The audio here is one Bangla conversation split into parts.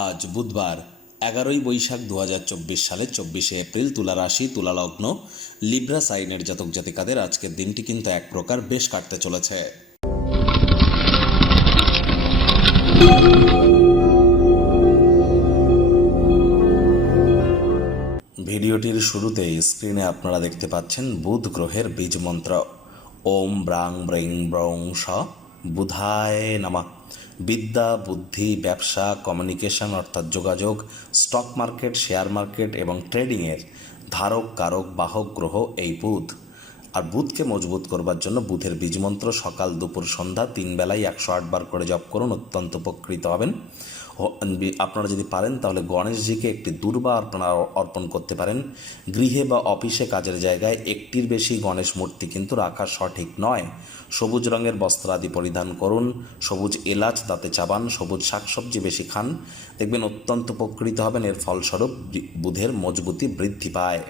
আজ বুধবার, এগারোই বৈশাখ দু সালের চব্বিশে এপ্রিল তুলা রাশি, তুলা লগ্ন, লিব্রা সাইনের জাতক জাতিকাদের আজকের দিনটি কিন্তু এক প্রকার বেশ কাটতে চলেছে। ভিডিওটির শুরুতে স্ক্রিনে আপনারা দেখতে পাচ্ছেন বুধ গ্রহের বীজ মন্ত্র। ওম ব্রাং ব্রিং ব্রং স বুধায় নামা। বিদ্যা, বুদ্ধি, ব্যবসা, কমিউনিকেশন অর্থাৎ যোগাযোগ, স্টক মার্কেট, শেয়ার মার্কেট এবং ট্রেডিংয়ের ধারক, কারক, বাহক, গ্রহ এই বুধ। আর বুধকে মজবুত করবার জন্য বুধের বীজমন্ত্র সকাল দুপুর সন্ধ্যা তিন বেলায় একশো আটবার করে জপ করুন, অত্যন্ত উপকৃত হবেন। আপনারা যদি পারেন তাহলে গণেশজিকে একটি দুর্বা আপনারা অর্পণ করতে পারেন। গৃহে বা অফিসে কাজের জায়গায় একটির বেশি গণেশ মূর্তি কিন্তু রাখা সঠিক নয়। সবুজ রঙের বস্ত্র আদি পরিধান করুন, সবুজ এলাচ দাঁতে চাবান সবুজ শাকসবজি বেশি খান। দেখবেন অত্যন্ত উপকৃত হবেন, এর ফলস্বরূপ বুধের মজবুতি বৃদ্ধি পায়।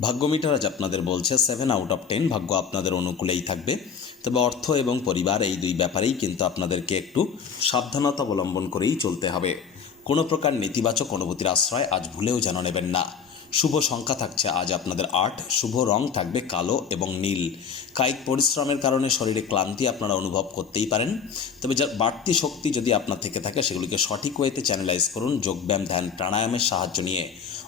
ভাগ্য মিটার আজ আপনাদের বলছে সেভেন আউট অফ টেন ভাগ্য আপনাদের অনুকূলেই থাকবে। তবে অর্থ এবং পরিবার এই দুই ব্যাপারেই কিন্তু আপনাদেরকে একটু সাবধানতা অবলম্বন করেই চলতে হবে। কোনো প্রকার নেতিবাচক অনুভূতির আশ্রয় আজ ভুলেও যেন নেবেন না। শুভ সংখ্যা থাকছে আজ আপনাদের আট, শুভ রং থাকবে কালো এবং নীল। কায়িক পরিশ্রমের কারণে শরীরে ক্লান্তি আপনারা অনুভব করতেই পারেন। তবে যার বাড়তি শক্তি যদি আপনার থেকে থাকে, সেগুলিকে সঠিক ওয়েতে চ্যানেলাইজ করুন যোগব্যায়াম, ধ্যান, প্রাণায়ামের সাহায্য নিয়ে।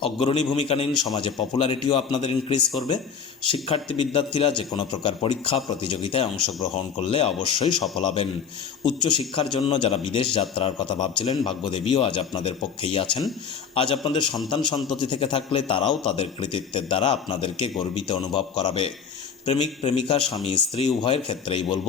অগ্রণী ভূমিকা নিন সমাজে পপুলারিটিও আপনাদের ইনক্রিজ করবে। শিক্ষার্থী, বিদ্যার্থীরা যে কোনো প্রকার পরীক্ষা, প্রতিযোগিতায় অংশগ্রহণ করলে অবশ্যই সফল হবেন। উচ্চশিক্ষার জন্য যারা বিদেশ যাত্রার কথা ভাবছিলেন, ভাগ্যদেবীও আজ আপনাদের পক্ষেই আছেন। আজ আপনাদের সন্তান সন্ততি থেকে থাকলে তারাও তাদের কৃতিত্বের দ্বারা আপনাদেরকে গর্বিত অনুভব করাবে। প্রেমিক, প্রেমিকা, স্বামী, স্ত্রী, উভয়ের ক্ষেত্রেই বলব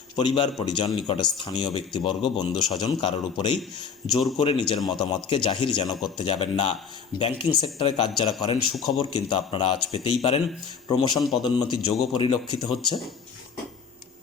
পরিবার, পরিজন, নিকটে স্থানীয় ব্যক্তিবর্গ, বন্ধু স্বজন কারোর উপরেই জোর করে নিজের মতামতকে জাহির যেন করতে যাবেন না। ব্যাংকিং সেক্টরে কাজ যারা করেন, সুখবর কিন্তু আপনারা আজ পেতেই পারেন। প্রমোশন পদোন্নতি যোগও পরিলক্ষিত হচ্ছে।